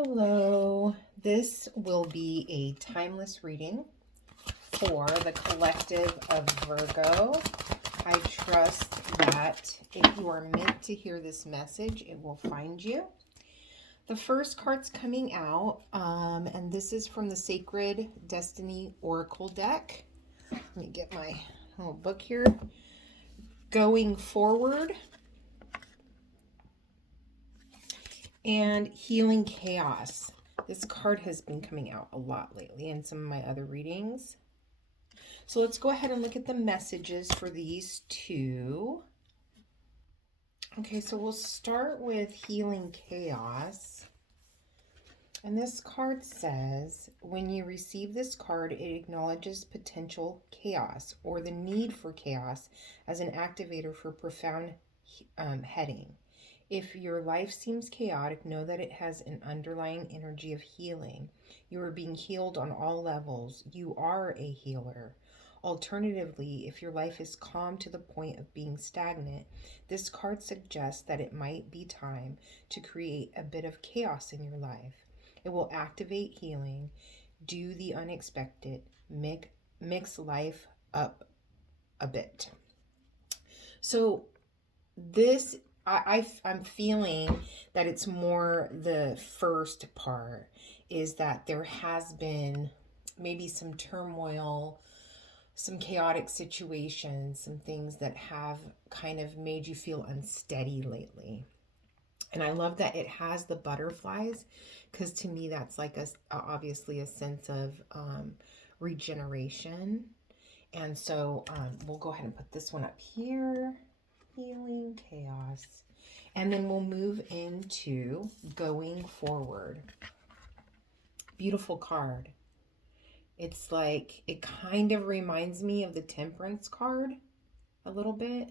Hello, this will be a timeless reading for the collective of Virgo. I trust that if you are meant to hear this message, it will find you. The first card's coming out, and this is from the Sacred Destiny Oracle deck. Let me get my little book here. Going forward and healing chaos. This card has been coming out a lot lately in some of my other readings. So let's go ahead and look at the messages for these two. Okay, so we'll start with healing chaos. And this card says, when you receive this card, it acknowledges potential chaos or the need for chaos as an activator for profound heading. If your life seems chaotic, know that it has an underlying energy of healing. You are being healed on all levels. You are a healer. Alternatively, if your life is calm to the point of being stagnant, this card suggests that it might be time to create a bit of chaos in your life. It will activate healing, do the unexpected, mix life up a bit. So this I'm feeling that it's more the first part is that there has been maybe some turmoil, some chaotic situations, some things that have kind of made you feel unsteady lately. And I love that it has the butterflies, because to me that's like obviously a sense of regeneration. And so we'll go ahead and put this one up here. Healing chaos. And then we'll move into going forward. Beautiful card. It's like, it kind of reminds me of the Temperance card a little bit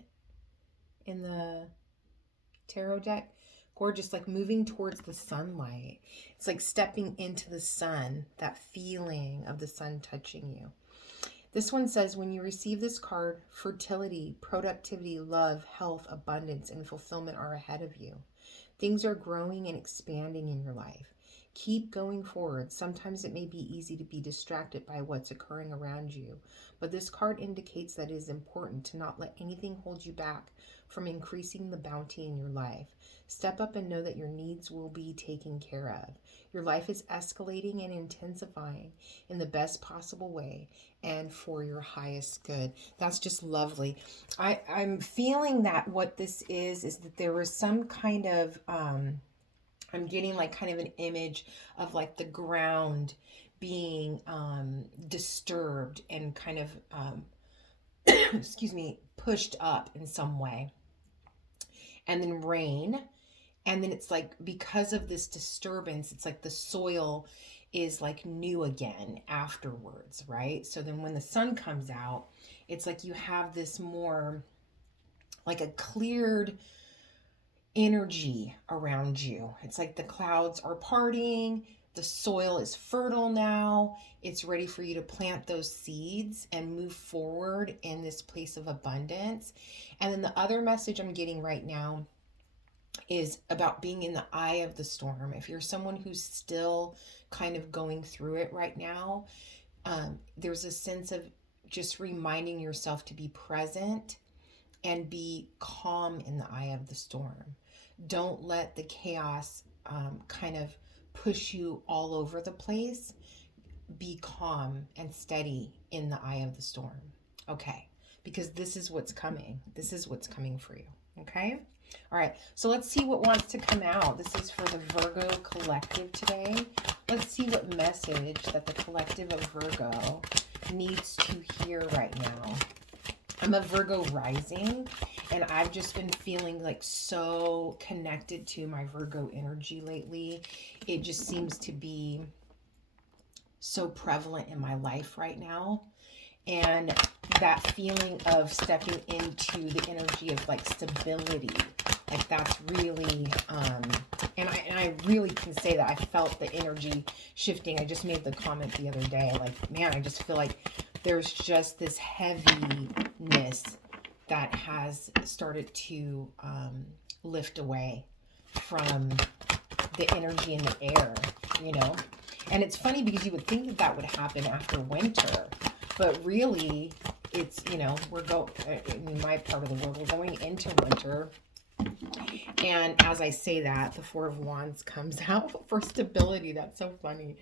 in the tarot deck. Gorgeous, like moving towards the sunlight. It's like stepping into the sun, that feeling of the sun touching you. This one says, when you receive this card, fertility, productivity, love, health, abundance, and fulfillment are ahead of you. Things are growing and expanding in your life. Keep going forward. Sometimes it may be easy to be distracted by what's occurring around you, but this card indicates that it is important to not let anything hold you back from increasing the bounty in your life. Step up and know that your needs will be taken care of. Your life is escalating and intensifying in the best possible way and for your highest good. That's just lovely. I'm feeling that what this is that there was some kind of, I'm getting like kind of an image of like the ground being disturbed and kind of, excuse me, pushed up in some way. And then rain. And then it's like, because of this disturbance, it's like the soil is like new again afterwards, right? So then when the sun comes out, it's like you have this more like a cleared energy around you. It's like the clouds are parting, the soil is fertile now. It's ready for you to plant those seeds and move forward in this place of abundance. And then the other message I'm getting right now is about being in the eye of the storm. If you're someone who's still kind of going through it right now, there's a sense of just reminding yourself to be present and be calm in the eye of the storm. Don't let the chaos kind of push you all over the place. Be calm and steady in the eye of the storm. Okay, because this is what's coming. This is what's coming for you. Okay? All right, so let's see what wants to come out. This is for the Virgo collective today. Let's see what message that the collective of Virgo needs to hear right now. I'm a Virgo rising, and I've just been feeling like so connected to my Virgo energy lately. It just seems to be so prevalent in my life right now. And that feeling of stepping into the energy of like stability, like that's really, and I really can say that I felt the energy shifting. I just made the comment the other day, like, man, I just feel like there's just this heaviness that has started to lift away from the energy in the air, you know. And it's funny because you would think that that would happen after winter, but really it's, you know, in my part of the world, we're going into winter. And as I say that, the Four of Wands comes out for stability. That's so funny.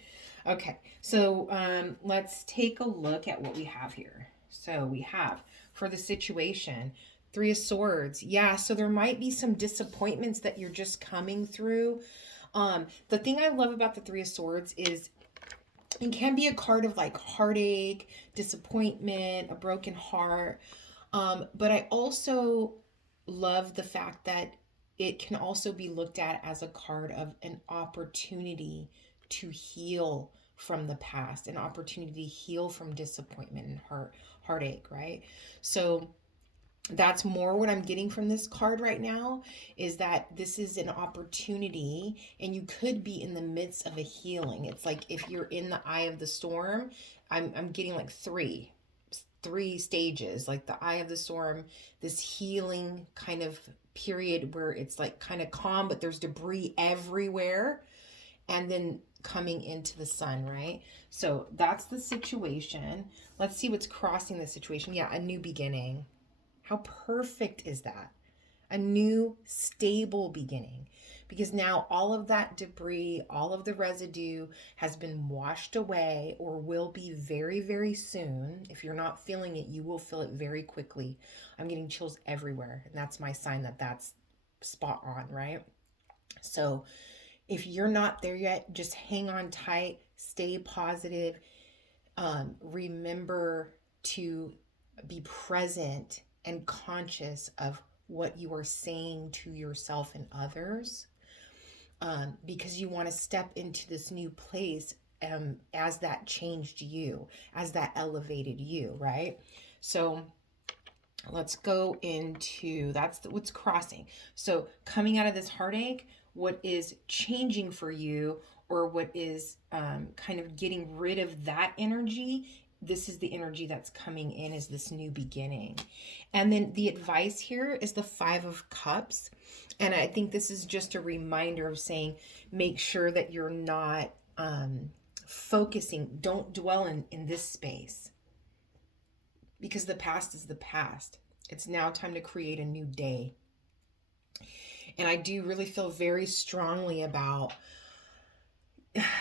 Okay, so let's take a look at what we have here. So we have, for the situation, Three of Swords. Yeah, so there might be some disappointments that you're just coming through. The thing I love about the Three of Swords is it can be a card of like heartache, disappointment, a broken heart. But I also love the fact that it can also be looked at as a card of an opportunity to heal from the past, an opportunity to heal from disappointment and heartache, right? So that's more what I'm getting from this card right now, is that this is an opportunity and you could be in the midst of a healing. It's like if you're in the eye of the storm, I'm getting like three stages, like the eye of the storm, this healing kind of period where it's like kind of calm, but there's debris everywhere, and then coming into the sun, right? So that's the situation. Let's see what's crossing the situation. Yeah, a new beginning. How perfect is that? A new stable beginning. Because now all of that debris, all of the residue has been washed away, or will be very, very soon. If you're not feeling it, you will feel it very quickly. I'm getting chills everywhere. And that's my sign that that's spot on, right? So if you're not there yet, just hang on tight, stay positive. Remember to be present and conscious of what you are saying to yourself and others, because you want to step into this new place as that changed you, as that elevated you, right? So let's go into, that's what's crossing. So coming out of this heartache, what is changing for you, or what is kind of getting rid of that energy, this is the energy that's coming in, is this new beginning. And then the advice here is the Five of Cups. And I think this is just a reminder of saying, make sure that you're not focusing, don't dwell in this space, because the past is the past. It's now time to create a new day. And I do really feel very strongly about,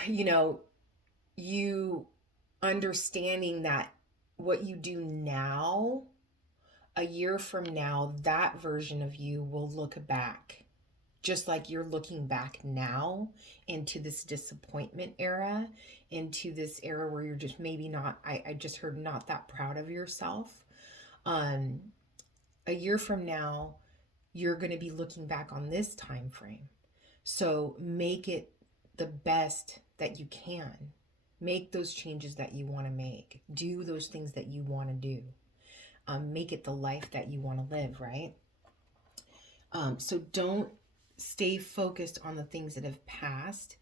you know, you understanding that what you do now, a year from now, that version of you will look back, just like you're looking back now into this disappointment era, into this era where you're just maybe not, I just heard, not that proud of yourself. A year from now, you're going to be looking back on this time frame. So make it the best that you can. Make those changes that you want to make. Do those things that you want to do. Make it the life that you want to live, right? So don't stay focused on the things that have passed,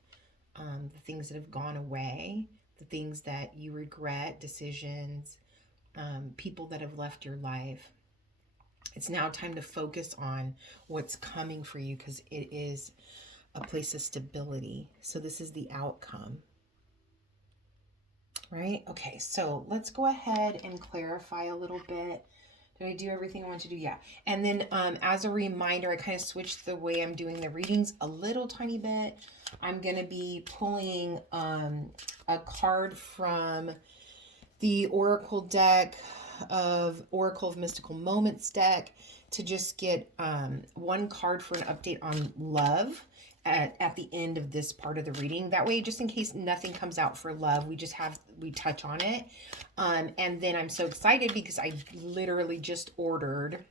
the things that have gone away, the things that you regret, decisions, people that have left your life. It's now time to focus on what's coming for you, because it is a place of stability. So this is the outcome. Right? Okay, so let's go ahead and clarify a little bit. Did I do everything I want to do? Yeah. And then as a reminder, I kind of switched the way I'm doing the readings a little tiny bit. I'm going to be pulling a card from the Oracle deck of Oracle of Mystical Moments deck to just get one card for an update on love at the end of this part of the reading. That way, just in case nothing comes out for love, we touch on it. And then I'm so excited because I literally just ordered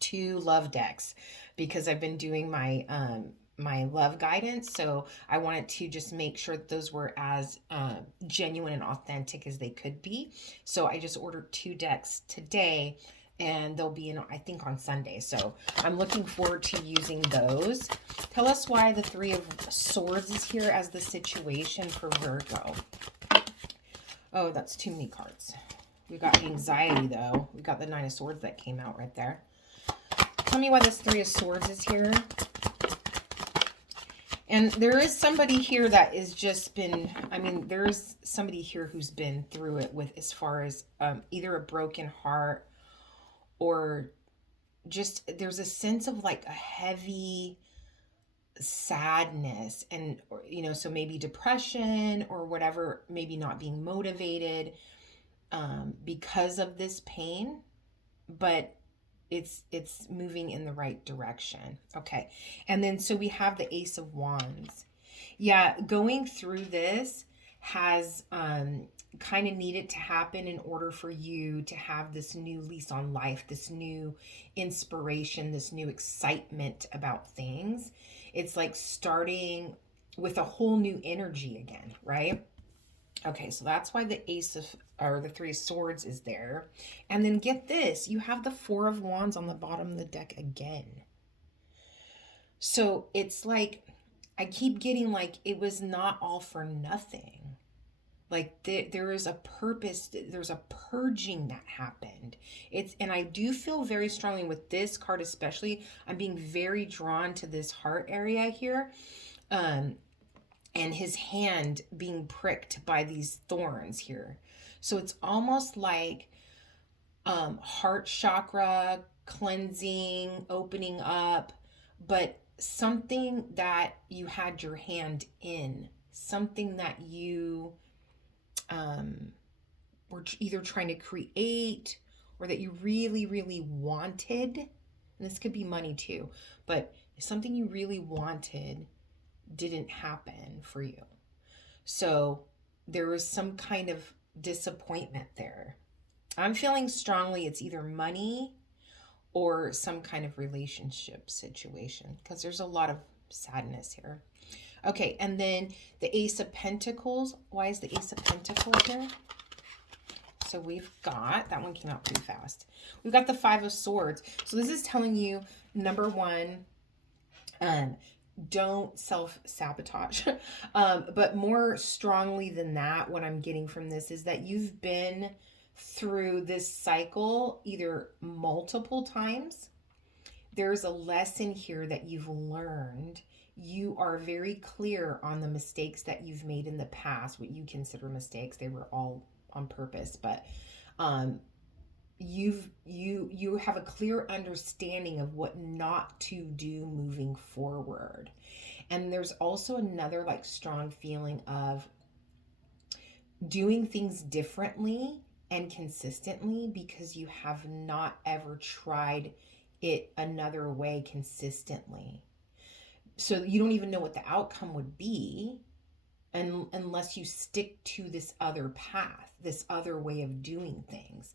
2 love decks, because I've been doing my my love guidance. So I wanted to just make sure that those were as genuine and authentic as they could be. So I just ordered 2 decks today, and they'll be in, I think, on Sunday. So I'm looking forward to using those. Tell us why the Three of Swords is here as the situation for Virgo. Oh, that's too many cards. We got anxiety, though. We got the Nine of Swords that came out right there. Tell me why this Three of Swords is here. And there is somebody here that is just been, I mean, there's somebody here who's been through it with as far as either a broken heart or just there's a sense of like a heavy sadness and so maybe depression or whatever, maybe not being motivated because of this pain, but it's moving in the right direction. Okay. And then so we have the Ace of Wands. Yeah, going through this has kind of needed to happen in order for you to have this new lease on life, this new inspiration, this new excitement about things. It's like starting with a whole new energy again, right? Okay, so that's why the Ace of, or the Three of Swords is there. And then get this, you have the Four of Wands on the bottom of the deck again. So it's like, I keep getting like, it was not all for nothing. Like there is a purpose, there's a purging that happened. And I do feel very strongly with this card especially, I'm being very drawn to this heart area here. And his hand being pricked by these thorns here. So it's almost like heart chakra cleansing, opening up, but something that you had your hand in, something that you were either trying to create or that you really, really wanted. And this could be money too, but something you really wanted didn't happen for you. So there was some kind of disappointment there. I'm feeling strongly it's either money or some kind of relationship situation because there's a lot of sadness here. Okay, and then the Ace of Pentacles. Why is the Ace of Pentacles here? So we've got, that one came out pretty fast. We've got the Five of Swords. So this is telling you, number one, don't self-sabotage. But more strongly than that, what I'm getting from this is that you've been through this cycle either multiple times. There's a lesson here that you've learned. You are very clear on the mistakes that you've made in the past, what you consider mistakes. They were all on purpose, but you have a clear understanding of what not to do moving forward. And there's also another like strong feeling of doing things differently and consistently because you have not ever tried it another way consistently. So you don't even know what the outcome would be unless you stick to this other path, this other way of doing things.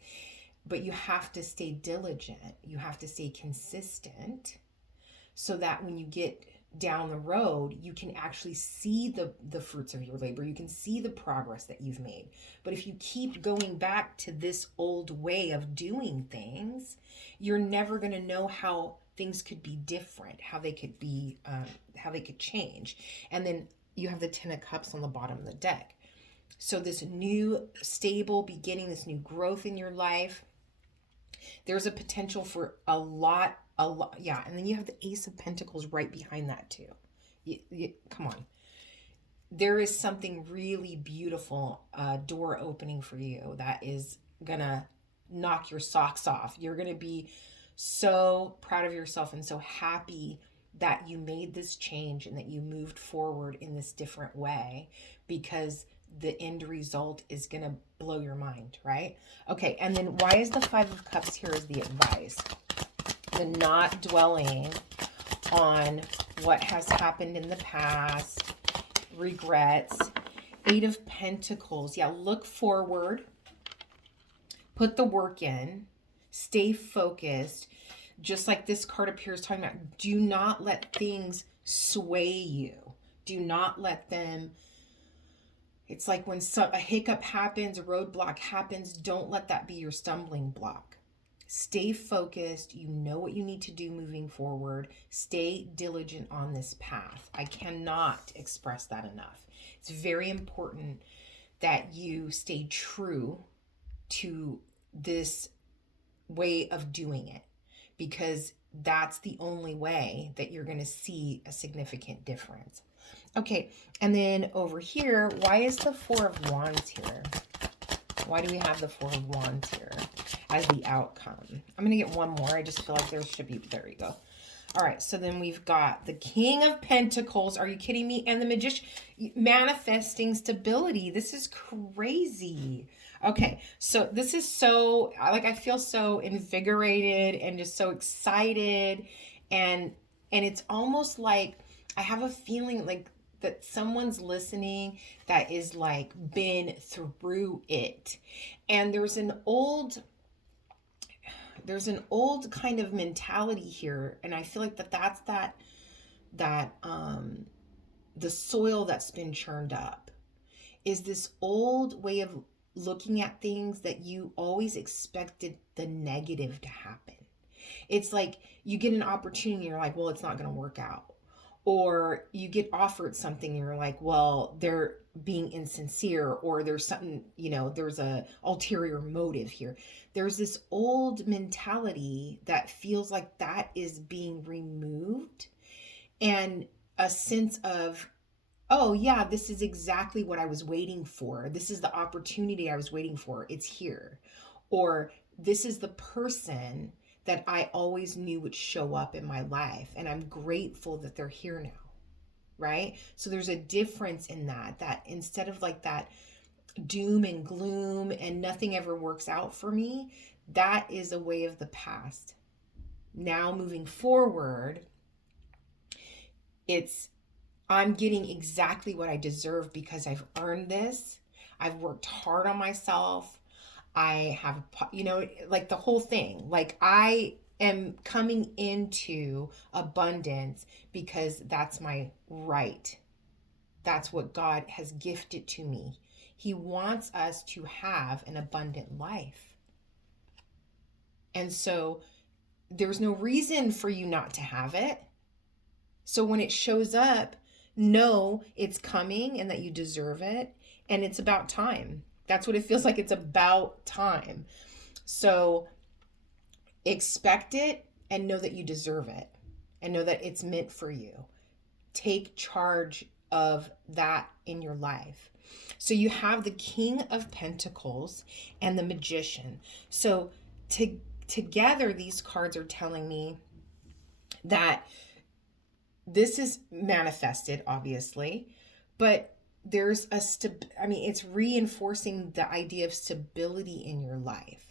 But you have to stay diligent. You have to stay consistent so that when you get down the road, you can actually see the fruits of your labor. You can see the progress that you've made. But if you keep going back to this old way of doing things, you're never going to know how things could be different, how they could be, how they could change. And then you have the Ten of Cups on the bottom of the deck. So this new stable beginning, this new growth in your life, there's a potential for a lot. Yeah. And then you have the Ace of Pentacles right behind that too. Come on. There is something really beautiful, door opening for you that is gonna knock your socks off. You're gonna be so proud of yourself and so happy that you made this change and that you moved forward in this different way, because the end result is going to blow your mind, right? Okay, and then why is the Five of Cups here as the advice? The not dwelling on what has happened in the past, regrets. Eight of Pentacles. Yeah, look forward. Put the work in. Stay focused. Just like this card up here is talking about, do not let things sway you. Do not let them, it's like when a hiccup happens, a roadblock happens, don't let that be your stumbling block. Stay focused. You know what you need to do moving forward. Stay diligent on this path. I cannot express that enough. It's very important that you stay true to this way of doing it, because that's the only way that you're going to see a significant difference. Okay, and then over here, why is the Four of Wands here? Why do we have the Four of Wands here as the outcome? I'm going to get one more. I just feel like there should be, there we go. All right, so then we've got the King of Pentacles. Are you kidding me? And the Magician, manifesting stability. This is crazy. Okay, so this is so, like, I feel so invigorated and just so excited. And it's almost like I have a feeling like that someone's listening that is like been through it. And there's an old kind of mentality here, and I feel like that's the soil that's been churned up is this old way of looking at things that you always expected the negative to happen. It's like you get an opportunity, you're like, well, it's not going to work out. Or you get offered something and you're like, well, they're being insincere, or there's something, there's a ulterior motive here. There's this old mentality that feels like that is being removed, and a sense of, oh yeah, this is exactly what I was waiting for. This is the opportunity I was waiting for. It's here. Or this is the person that I always knew would show up in my life, and I'm grateful that they're here now. Right? So there's a difference in that instead of like that doom and gloom and nothing ever works out for me, that is a way of the past. Now moving forward, I'm getting exactly what I deserve because I've earned this. I've worked hard on myself. I have, like the whole thing. Like I am coming into abundance because that's my right. That's what God has gifted to me. He wants us to have an abundant life. And so there's no reason for you not to have it. So when it shows up, know it's coming and that you deserve it. And it's about time. That's what it feels like. It's about time. So expect it and know that you deserve it and know that it's meant for you. Take charge of that in your life. So you have the King of Pentacles and the Magician. So together, these cards are telling me that this is manifested, obviously, but there's it's reinforcing the idea of stability in your life.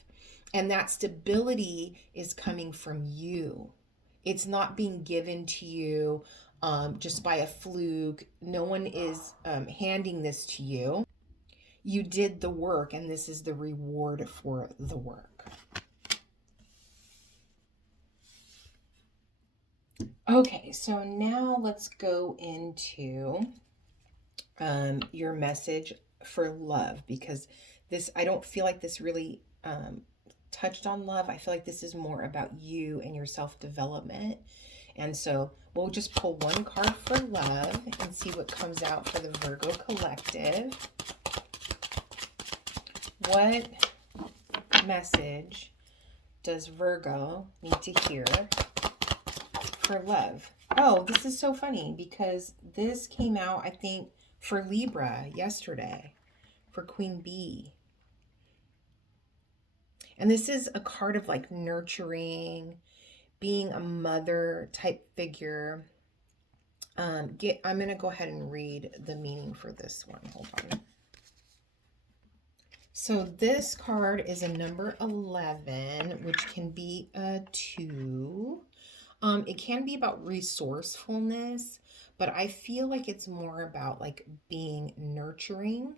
And that stability is coming from you. It's not being given to you just by a fluke. No one is handing this to you. You did the work, and this is the reward for the work. Okay, so now let's go into your message for love, because I don't feel like this really touched on love. I feel like this is more about you and your self-development. And so we'll just pull one card for love and see what comes out for the Virgo collective. What message does Virgo need to hear for love? Oh, this is so funny because this came out, I think, for Libra yesterday, for Queen Bee. And this is a card of like nurturing, being a mother type figure. I'm going to go ahead and read the meaning for this one. Hold on. So this card is a number 11, which can be a 2. It can be about resourcefulness, but I feel like it's more about like being nurturing.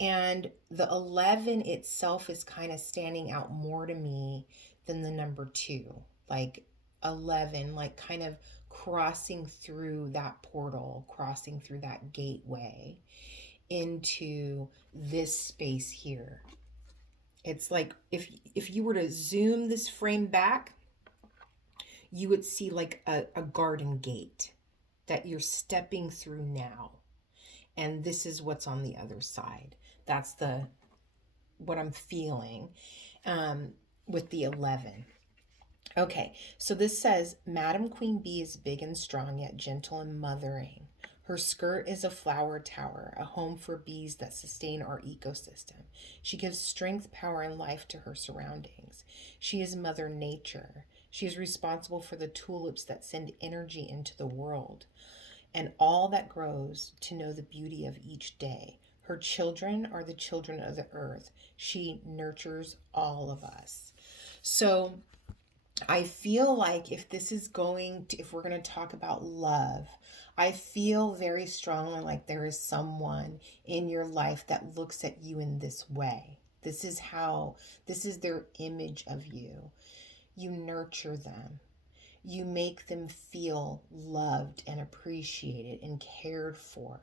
And the 11 itself is kind of standing out more to me than the number 2. Like 11, like kind of crossing through that portal, crossing through that gateway into this space here. It's like if you were to zoom this frame back, you would see like a garden gate that you're stepping through now. And this is what's on the other side. That's what I'm feeling with the 11. Okay, so this says, Madam Queen Bee is big and strong, yet gentle and mothering. Her skirt is a flower tower, a home for bees that sustain our ecosystem. She gives strength, power, and life to her surroundings. She is Mother Nature. She is responsible for the tulips that send energy into the world and all that grows to know the beauty of each day. Her children are the children of the earth. She nurtures all of us. So I feel like if we're going to talk about love, I feel very strongly like there is someone in your life that looks at you in this way. This is their image of you. You nurture them. You make them feel loved and appreciated and cared for.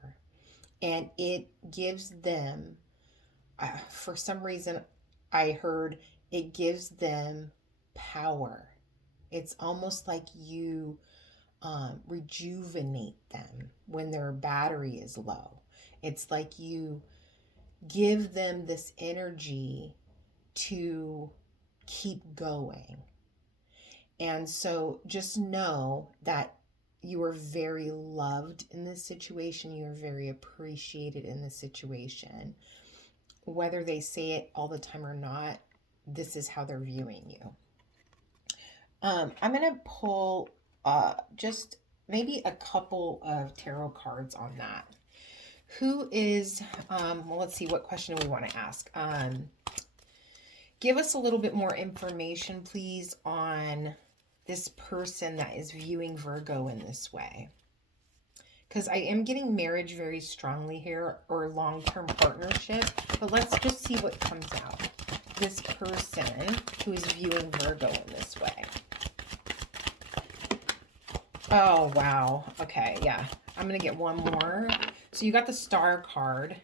And it gives them, for some reason, I heard it gives them power. It's almost like you rejuvenate them when their battery is low. It's like you give them this energy to keep going. And so just know that you are very loved in this situation. You are very appreciated in this situation. Whether they say it all the time or not, this is how they're viewing you. I'm going to pull just maybe a couple of tarot cards on that. Who is, well, let's see, what question do we want to ask? Give us a little bit more information, please, on this person that is viewing Virgo in this way. Because I am getting marriage very strongly here, or long-term partnership. But let's just see what comes out. This person who is viewing Virgo in this way. Oh, wow. Okay, yeah. I'm going to get one more. So you got the Star card.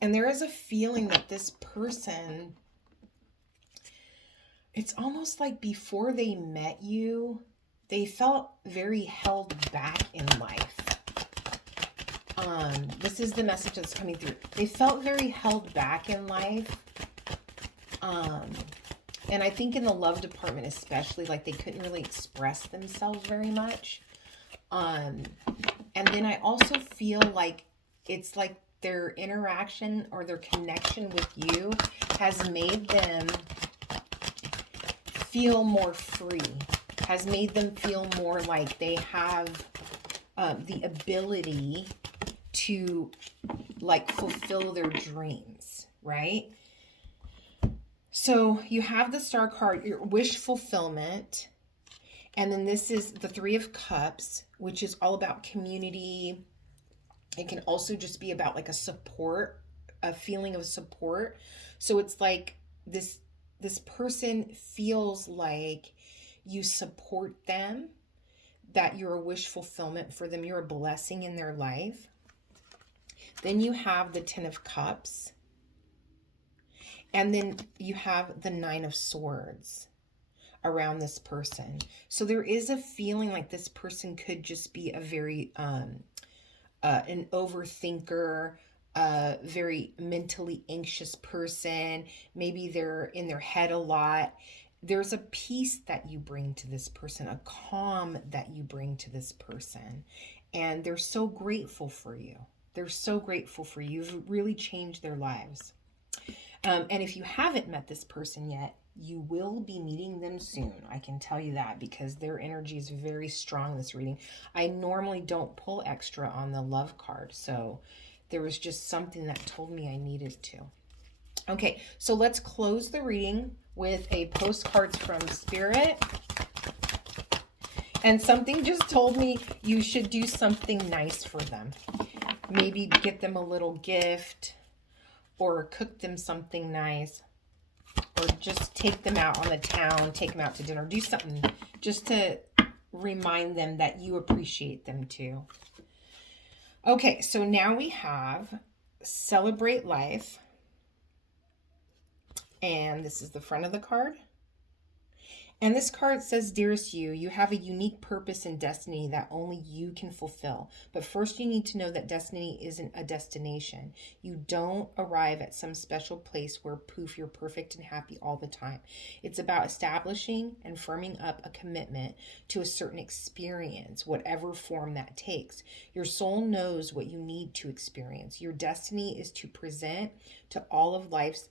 And there is a feeling that this person, it's almost like before they met you, they felt very held back in life. This is the message that's coming through. They felt very held back in life. And I think in the love department especially, like they couldn't really express themselves very much. And then I also feel like it's like their interaction or their connection with you has made them feel more free, has made them feel more like they have the ability to like fulfill their dreams, right? So you have the Star card, your wish fulfillment. And then this is the Three of Cups, which is all about community. It can also just be about like a feeling of support. So it's like this person feels like you support them, that you're a wish fulfillment for them. You're a blessing in their life. Then you have the Ten of Cups. And then you have the Nine of Swords around this person. So there is a feeling like this person could just be a very an overthinker, very mentally anxious person. Maybe they're in their head a lot. There's a peace that you bring to this person, a calm that you bring to this person. And they're so grateful for you. They're so grateful for you. You've really changed their lives. And if you haven't met this person yet, you will be meeting them soon. I can tell you that because their energy is very strong this reading. I normally don't pull extra on the love card, so there was just something that told me I needed to. Okay, so let's close the reading with a postcards from Spirit. And something just told me you should do something nice for them. Maybe get them a little gift or cook them something nice. Or just take them out on the town, take them out to dinner. Do something just to remind them that you appreciate them too. Okay, so now we have Celebrate Life. And this is the front of the card. And this card says, Dearest you have a unique purpose and destiny that only you can fulfill. But first, you need to know that destiny isn't a destination. You don't arrive at some special place where poof, you're perfect and happy all the time. It's about establishing and firming up a commitment to a certain experience, whatever form that takes. Your soul knows what you need to experience. Your destiny is to present to all of life's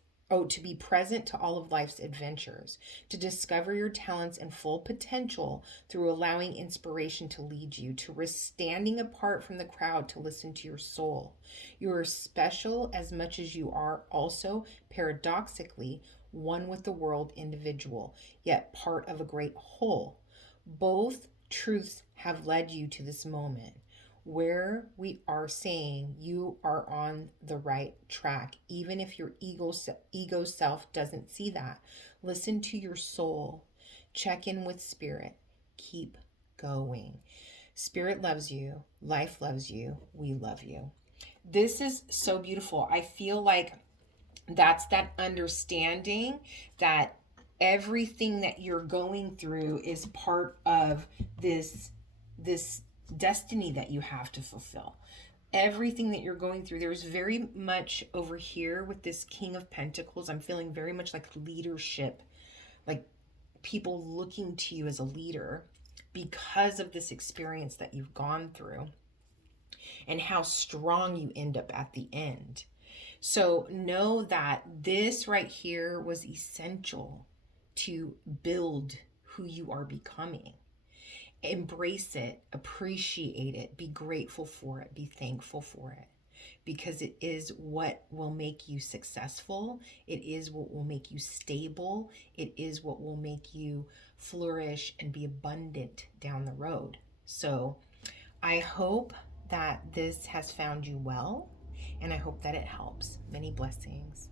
to be present to all of life's adventures, to discover your talents and full potential through allowing inspiration to lead you, to risk standing apart from the crowd to listen to your soul. You are special as much as you are also, paradoxically, one with the world individual, yet part of a great whole. Both truths have led you to this moment where we are saying you are on the right track, even if your ego self doesn't see that. Listen to your soul, check in with spirit, keep going. Spirit loves you, life loves you, we love you. This is so beautiful. I feel like that's that understanding that everything that you're going through is part of this destiny that you have to fulfill. Everything that you're going through, there's very much over here with this King of Pentacles, I'm feeling very much like leadership, like people looking to you as a leader because of this experience that you've gone through and how strong you end up at the end. So know that this right here was essential to build who you are becoming. Embrace it, appreciate it, be grateful for it, be thankful for it, because it is what will make you successful. It is what will make you stable. It is what will make you flourish and be abundant down the road. So I hope that this has found you well, and I hope that it helps. Many blessings.